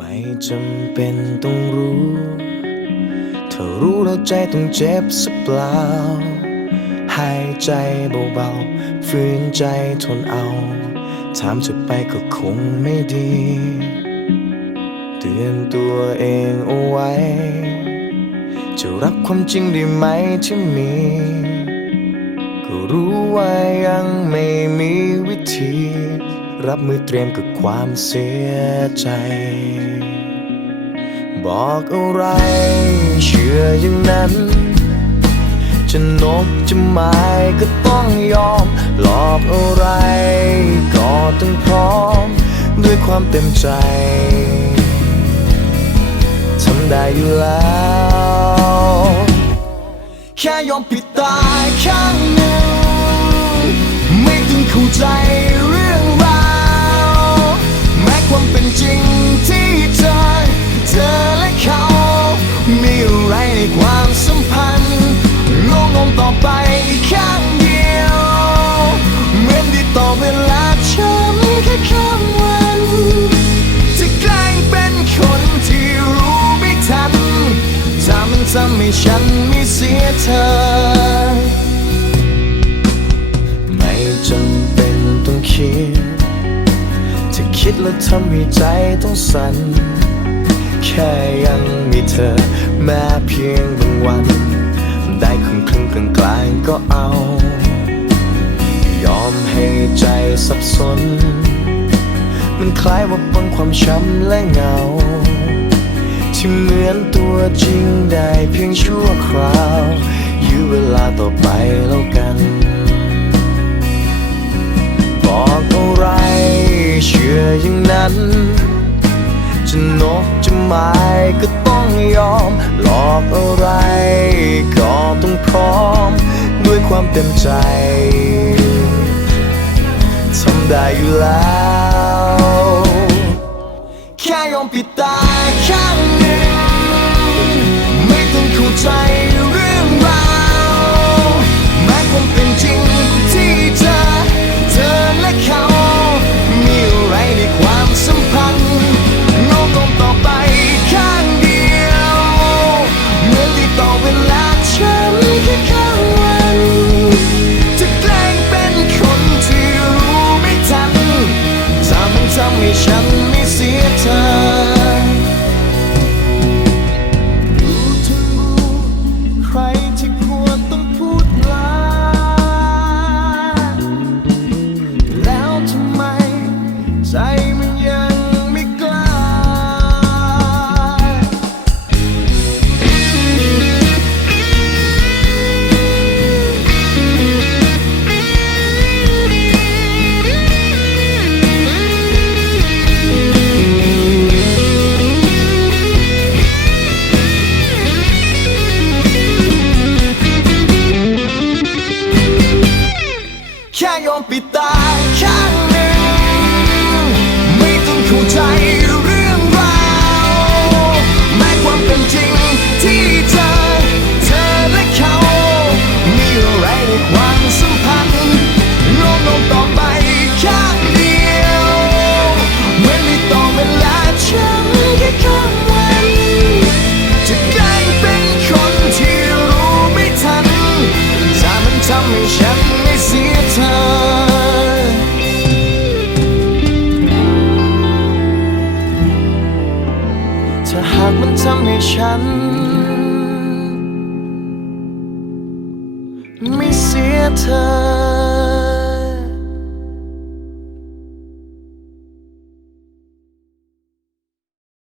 ไม่จำเป็นต้องรู้ถ้ารู้แล้วใจต้องเจ็บสักเปล่า หายใจเบาๆฝืนใจทนเอา ถามจะไปก็คงไม่ดี เตือนตัวเองเอาไว้ จะรับความจริงได้ไหมที่มี ก็รู้ว่ายังไม่ รับมือเตรียมกับความเสียใจ บอกอะไร เชื่ออย่างนั้น จะนกจะหมายก็ต้องยอม หลอกอะไร ก็ต้องพร้อม ด้วยความเต็มใจทำได้อยู่แล้ว แค่ยอมปิดตาข้างหนึ่งไม่ต้องเข้าใจ ความสัมพันธ์งงงๆต่อไปข้างเดียวเหมือนที่ต่อเวลาช้ำแค่ข้ามวันจะแกล้งเป็นคนที่รู้ไม่ทันถ้ามันทำให้ฉันไม่เสียเธอ ไม่จำเป็นต้องคิด จะคิดแล้วทำให้ใจต้องสั่น แค่ยังมีเธอ แม้เพียงบางวัน ได้ครึ่งครึ่งกลางกลางๆก็เอา ยอมให้ใจสับสน มันคล้ายว่าบนความช้ำและเหงา ที่เหมือนตัวจริงได้เพียงชั่วคราวยื้อเวลาต่อไปแล้วกัน บอกอะไรเชื่ออย่างนั้น จะนกจะหมายก็ต้องยอม หลอกอะไรก็ต้องพร้อม ด้วยความเต็มใจทำได้อยู่แล้ว แค่ยอมปิดตาข้างหนึ่งไม่ต้องเข้าใจ ใำให้ฉันไม่เสียเธอถ้าหากมันทำให้ฉัน ไม่เสียเธอ